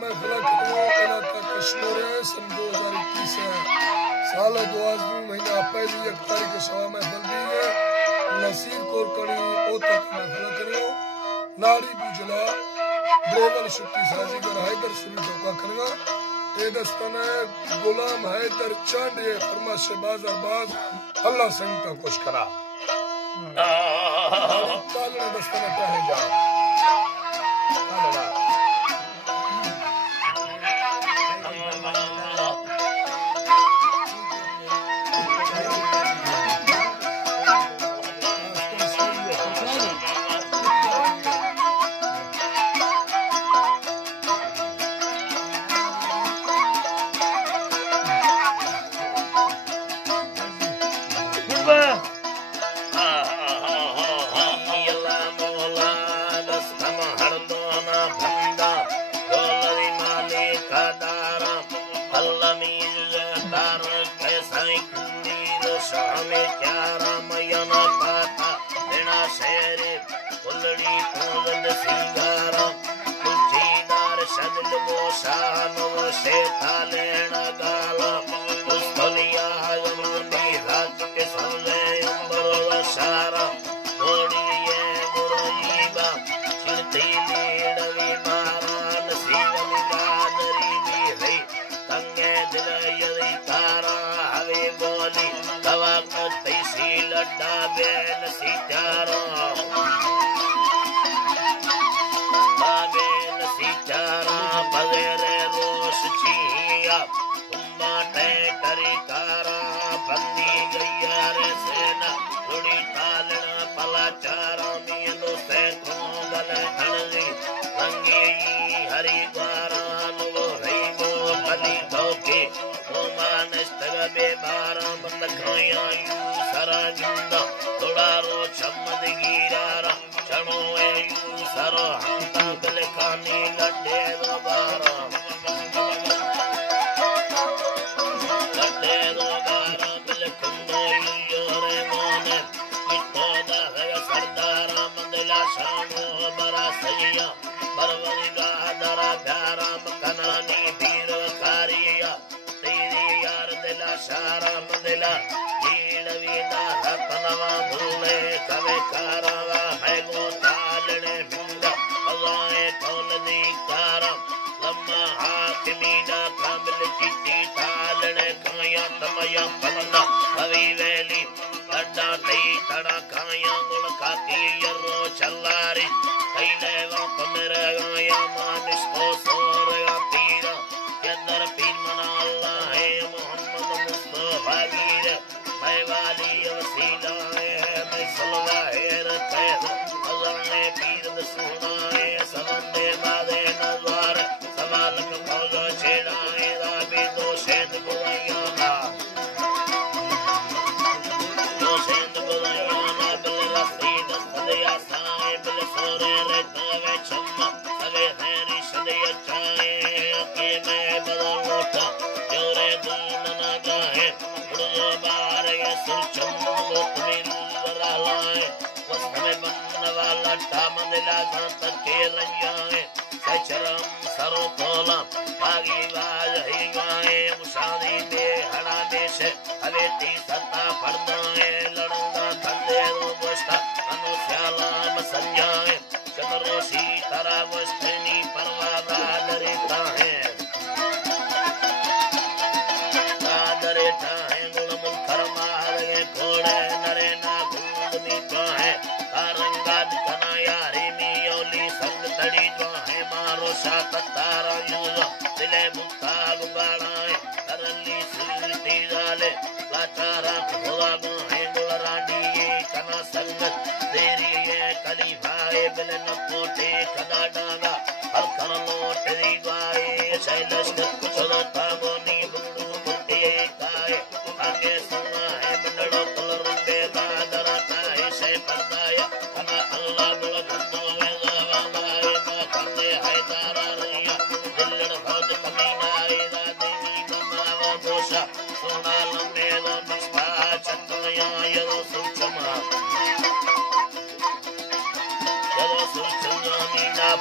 महफिल करो कश्मीर सन 2021 साल 22 महीना पहली 1 तारीख सवा महफिल दी है नसीर कोर करी ओ तक महफिल करो नारी बुजला देवन शुक्ति साजीगर हैदर सुनी टोका करगा ए दस्तन गुलाम हैदर चांडे फरमाश बाजार बाज अल्लाह संग का कुछ करा तालना दस्तन कहे जा तालना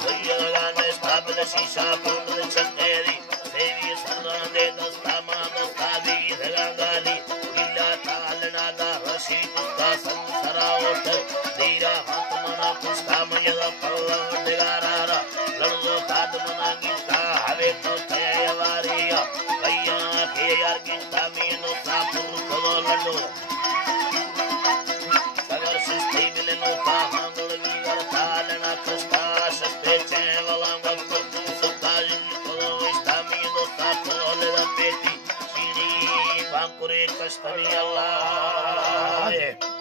भैया शीशा पुंड चकेरी देवी सरदार दे दस्ता मा दस्ता दी धगागाली लीला तालना दा रशी उसका संसरा ओट दीरा हाथ मना पुष्का मयदा पल्ला दिगारा लड़ो काद मना गीता हवे तो वारिया भैया के यार गीता मीनो सापुर को लड़ो सगर सृष्टि मिले नो का हांगल वीर तालना कृष्णा सस्ते चेवला गप्पो सुता को इष्टा मीनो सापुर ले पेटी चीनी बाकुरे कष्टनी अल्लाह